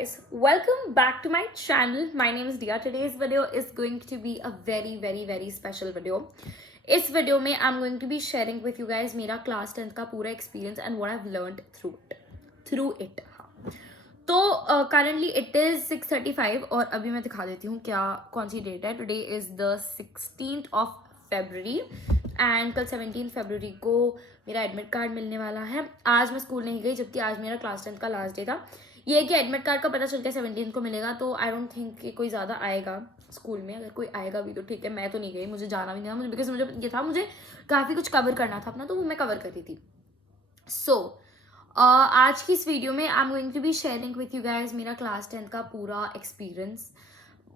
guys, welcome back to my channel. My name is Dia. Today's video is going to be a very special video. इस video में I'm going to be sharing with you guys मेरा class 10th का पूरा experience and what I've learned through it. हाँ, तो currently it is 6:35 और अभी मैं दिखा देती हूँ क्या कौन सी डेट है. Today is the 16th of February and कल 17 फरवरी को मेरा एडमिट कार्ड मिलने वाला है. आज मैं स्कूल नहीं गई जबकि आज मेरा क्लास 10th का लास्ट डे था. ये है कि एडमिट कार्ड का पता चल के 17 को मिलेगा, तो आई डोंट थिंक कि कोई ज़्यादा आएगा स्कूल में. अगर कोई आएगा भी तो ठीक है, मैं तो नहीं गई, मुझे जाना भी नहीं था. मुझे बिकॉज मुझे ये था, मुझे काफ़ी कुछ कवर करना था अपना, तो वो मैं कवर कर रही थी. सो आज की इस वीडियो में I am going to be sharing with you guys मेरा क्लास 10th का पूरा experience.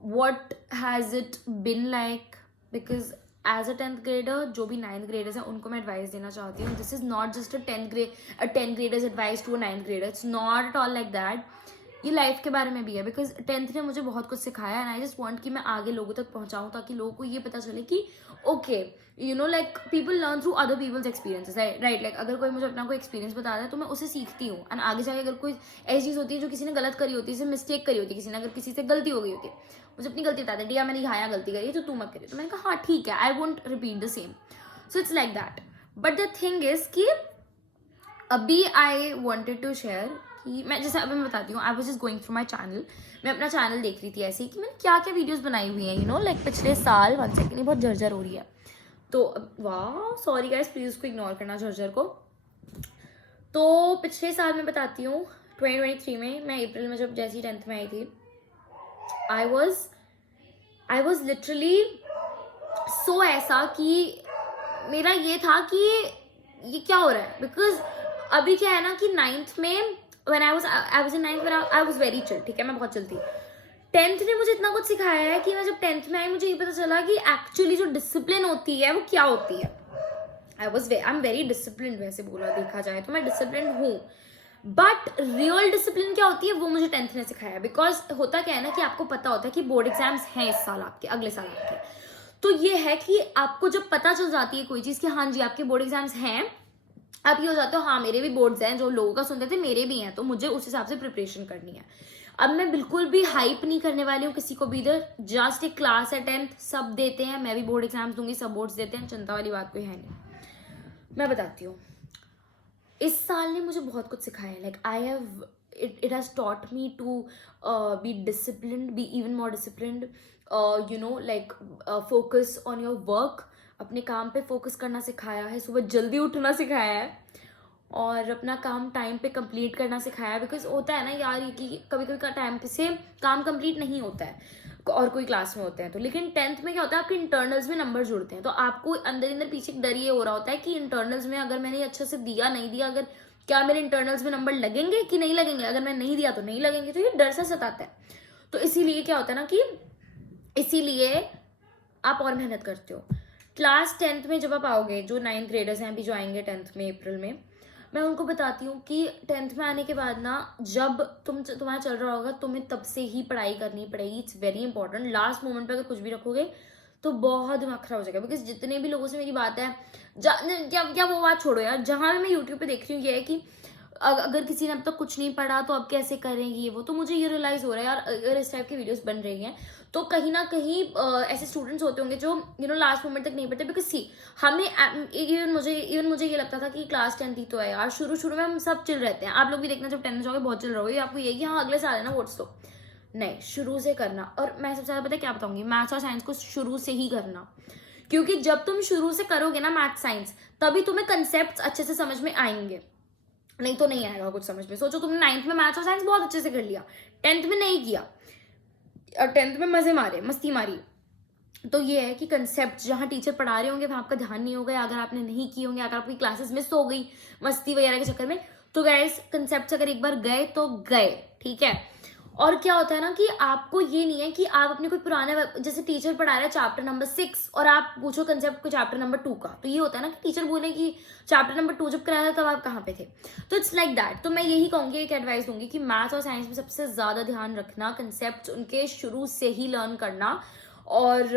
What has it been like, because as a 10th grader जो भी 9th ग्रेडर्स हैं उनको मैं एडवाइस देना चाहती हूँ. This is not just a 10th graders advice to a 9th grader. It's not at all like that. ये life के बारे में भी है, बिकॉज 10th ने मुझे बहुत कुछ सिखाया एंड आई जस्ट वॉन्ट कि मैं आगे लोगों तक पहुँचाऊँ ताकि लोगों को ये पता चले कि okay you know like people learn through other people's experiences. Right, like अगर कोई मुझे अपना कोई एक्सपीरियंस बता रहा है तो मैं उसे सीखती हूँ एंड आगे जाके अगर कोई ऐसी चीज़ होती है जो किसी ने गलत करी होती है, जैसे मिस्टेक करी होती है, किसी ने अगर किसी से गलती हो गई होती है, मुझे अपनी गलती बता दे, या मैंने यहाँ गलती करी है तो तू मत करिए. तो मैंने कहा हाँ ठीक है, I won't repeat the same. So it's like that. But the thing is कि अभी आई वॉन्टेड टू शेयर कि मैं जैसे अभी मैं बताती हूँ, I was just going through my channel. मैं अपना चैनल देख रही थी ऐसे ही कि मैंने क्या क्या वीडियोस बनाई हुई हैं, यू नो लाइक पिछले साल. 1 सेकेंड, बहुत झरझर हो रही है तो वाह सॉरी गाइस, प्लीज उसको इग्नोर करना झरझर को. तो पिछले साल मैं बताती हूँ 2023 में, मैं अप्रैल में जब जैसी 10th में आई थी, आई वॉज लिटरली सो ऐसा कि मेरा ये था कि ये क्या हो रहा है. बिकॉज अभी क्या है ना कि 9th में when I was in 9th I was very chill. ठीक है, मैं बहुत chill थी. 10th ने मुझे इतना कुछ सिखाया है कि मैं जब 10th में आई मुझे ये पता चला कि एक्चुअली जो डिसिप्लिन होती है वो क्या होती है. I am very discipline. वैसे बोला देखा जाए तो मैं डिसिप्लिन हूँ, बट रियल डिसिप्लिन क्या होती है वो मुझे 10th ने सिखाया. बिकॉज होता क्या है ना कि आपको पता होता है कि बोर्ड एग्जाम्स हैं इस साल आपके, अगले साल आपके. तो ये है कि आपको जब पता चल जाती है कोई चीज़ कि हाँ जी आपके बोर्ड एग्जाम्स हैं, आप ये हो जाते हो हाँ मेरे भी बोर्ड्स हैं, जो लोगों का सुनते थे मेरे भी हैं, तो मुझे उस हिसाब से प्रिपरेशन करनी है. अब मैं बिल्कुल भी हाइप नहीं करने वाली हूँ किसी को भी इधर. जस्ट एक क्लास है 10th, सब देते हैं, मैं भी बोर्ड एग्जाम्स दूंगी, सब बोर्ड्स देते हैं, चिंता वाली बात कोई है नहीं. मैं बताती हूँ, इस साल ने मुझे बहुत कुछ सिखाया है. Like I have it has taught me to be disciplined, be even more disciplined, you know like focus on your work. अपने काम पे फोकस करना सिखाया है, सुबह जल्दी उठना सिखाया है और अपना काम टाइम पे कंप्लीट करना सिखाया है. बिकॉज होता है ना यार ये कि कभी कभी का टाइम पे से काम कंप्लीट नहीं होता है और कोई क्लास में होते हैं तो. लेकिन 10th में क्या होता है, आपके इंटरनल्स में नंबर जुड़ते हैं, तो आपको अंदर पीछे एक डर ये हो रहा होता है कि इंटरनल्स में अगर मैंने अच्छे से दिया नहीं दिया, अगर क्या मेरे इंटरनल्स में नंबर लगेंगे कि नहीं लगेंगे, अगर मैं नहीं दिया तो नहीं लगेंगे. तो ये डर से सताता है. तो इसीलिए क्या होता है ना कि इसीलिए आप और मेहनत करते हो. क्लास 10th में जब आप आओगे, जो 9th ग्रेडर्स हैं अभी जो आएंगे 10th में अप्रैल में, मैं उनको बताती हूँ कि 10th में आने के बाद ना जब तुम्हारा चल रहा होगा तुम्हें तब से ही पढ़ाई करनी पड़ेगी. It's very important. Last moment पे अगर कुछ भी रखोगे तो बहुत दिमाग खराब हो जाएगा. बिकॉज जितने भी लोगों से मेरी बात है, क्या वो बात छोड़ो यार, जहाँ भी मैं यूट्यूब पे देख रही हूँ ये है कि अगर किसी ने अब तक कुछ नहीं पढ़ा तो अब कैसे करेंगी वो. तो मुझे ये रियलाइज हो रहा है यार, अगर इस टाइप की वीडियोस बन रही हैं तो कहीं ना कहीं ऐसे स्टूडेंट्स होते होंगे जो यू नो लास्ट मोमेंट तक नहीं पढ़ते. बिकॉज सी हमें इवन मुझे ये लगता था कि क्लास 10th ही तो है यार, शुरू में हम सब चिल रहते हैं. आप लोग भी देखना जब 10th जाओगे बहुत चिल रहोगे, आपको ये कि हाँ अगले साल है ना वोट्स, तो नहीं शुरू से करना. और मैं सबसे ज़्यादा पता है क्या बताऊंगी, मैथ्स और साइंस को शुरू से ही करना. क्योंकि जब तुम शुरू से करोगे ना मैथ्स साइंस, तभी तुम्हें कंसेप्ट अच्छे से समझ में आएंगे, नहीं तो नहीं आएगा कुछ समझ में. सोचो तुमने 9th में मैथ्स और साइंस बहुत अच्छे से कर लिया, 10th में नहीं किया और 10th में मस्ती मारी. तो ये है कि कंसेप्ट जहाँ टीचर पढ़ा रहे होंगे वहाँ आपका ध्यान नहीं होगा, अगर आपने नहीं की होंगे, अगर आपकी क्लासेस मिस हो गई मस्ती वगैरह के चक्कर में, तो गाइस कंसेप्ट अगर एक बार गए तो गए. ठीक है. और क्या होता है ना कि आपको ये नहीं है कि आप अपने कोई पुराने, जैसे टीचर पढ़ा रहा है चैप्टर नंबर 6 और आप पूछो कंसेप्ट को चैप्टर नंबर 2 का, तो ये होता है ना कि टीचर बोले कि चैप्टर नंबर 2 जब कराया था तब आप कहाँ पे थे. तो इट्स लाइक दैट. तो मैं यही कहूँगी, एक एडवाइस दूंगी कि मैथ्स और साइंस में सबसे ज़्यादा ध्यान रखना, कंसेप्ट उनके शुरू से ही लर्न करना. और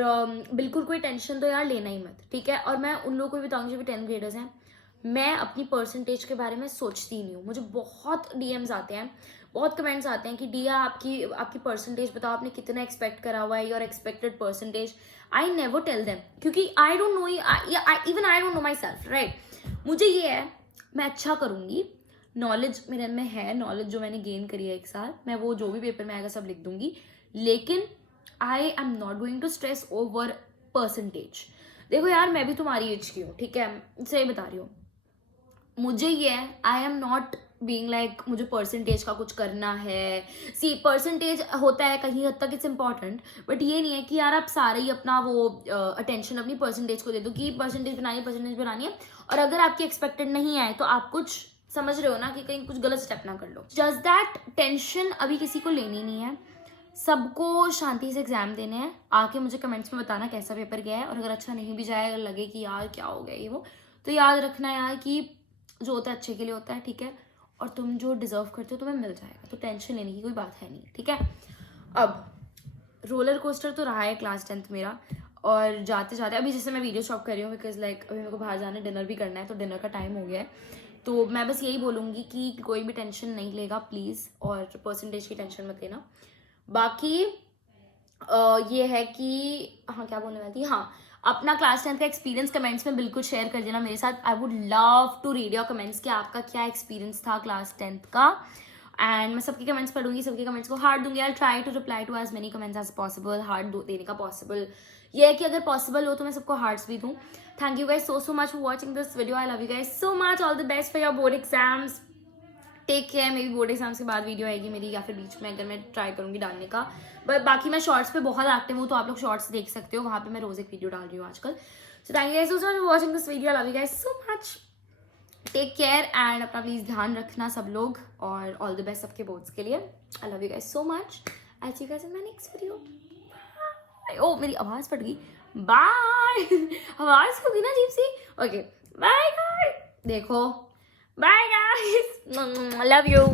बिल्कुल कोई टेंशन तो यार लेना ही मत. ठीक है. और मैं उन लोगों को भी बताऊँगी जो भी 10th ग्रेडर्स हैं, मैं अपनी परसेंटेज के बारे में सोचती ही नहीं हूँ. मुझे बहुत DMs आते हैं, बहुत कमेंट्स आते हैं कि डिया आपकी परसेंटेज बताओ, आपने कितना एक्सपेक्ट करा हुआ है, your expected percentage. I never tell them, क्योंकि I don't know, even I don't know myself, right. मुझे ये है, मैं अच्छा करूँगी, नॉलेज मेरे में है, नॉलेज जो मैंने गेन करी है 1 साल, मैं वो जो भी पेपर में आएगा सब लिख दूंगी. लेकिन I am not going to stress over percentage. देखो यार, मैं भी तुम्हारी एज की हूँ, ठीक है, सही बता रही हूँ. मुझे ये है, आई एम नॉट बीइंग लाइक मुझे परसेंटेज का कुछ करना है. सी, परसेंटेज होता है कहीं हद तक, इट्स इंपॉर्टेंट, बट ये नहीं है कि यार आप सारे ही अपना वो अटेंशन अपनी परसेंटेज को दे दो कि परसेंटेज बनानी है, और अगर आपकी एक्सपेक्टेड नहीं आए तो आप कुछ समझ रहे हो ना कि कहीं कुछ गलत स्टेप ना कर लो. जस्ट दैट टेंशन अभी किसी को लेनी नहीं है. सबको शांति से एग्जाम देने हैं. आके मुझे कमेंट्स में बताना कैसा पेपर गया है, और अगर अच्छा नहीं भी जाए, अगर लगे कि यार क्या हो गया ये वो, तो याद रखना यार कि जो होता है अच्छे के लिए होता है, ठीक है, और तुम जो डिजर्व करते हो तुम्हें मिल जाएगा, तो टेंशन लेने की कोई बात है नहीं, ठीक है. अब रोलर कोस्टर तो रहा है क्लास 10th मेरा, और जाते जाते अभी जैसे मैं वीडियो स्टॉप कर रही हूँ बिकॉज लाइक अभी मेरे को बाहर जाना है, डिनर भी करना है, तो डिनर का टाइम हो गया है. तो मैं बस यही बोलूँगी कि कोई भी टेंशन नहीं लेगा प्लीज़, और परसेंटेज की टेंशन मत लेना. बाकी ये है कि हाँ, क्या बोलने वाली थी, हाँ, अपना क्लास 10th का एक्सपीरियंस कमेंट्स में बिल्कुल शेयर कर देना मेरे साथ. I would love to read your comments कि आपका क्या एक्सपीरियंस था क्लास 10th का. एंड मैं सबके कमेंट्स पढ़ूंगी, सबके कमेंट्स को हार्ट दूंगी. I try to reply to as many comments as possible. Heart देने का पॉसिबल ये है कि अगर पॉसिबल हो तो मैं सबको हार्ट्स भी दूँ. Thank you guys so much for watching this video. I love you guys so much. All the best for your board exams. Take care. Maybe board exams के बाद वीडियो आएगी मेरी, या फिर बीच में अगर मैं ट्राई करूंगी डालने का. बट बाकी मैं शॉर्ट्स पे बहुत एक्टिव हूँ, तो आप लोग शॉर्ट्स देख सकते हो, वहाँ पे मैं रोज एक वीडियो डाल रही हूँ आजकल. So thank you guys so much for watching this video. I love you guys so much. Take care and अपना प्लीज ध्यान रखना सब लोग, और ऑल द बेस्ट सबके बोर्ड्स के लिए. I love you guys so much. I see you guys in my next video. ओ मेरी आवाज फट गई. बाय. आवाज होगी ना अजीब सी. Okay bye guys. देखो बाय गाइस. Love you.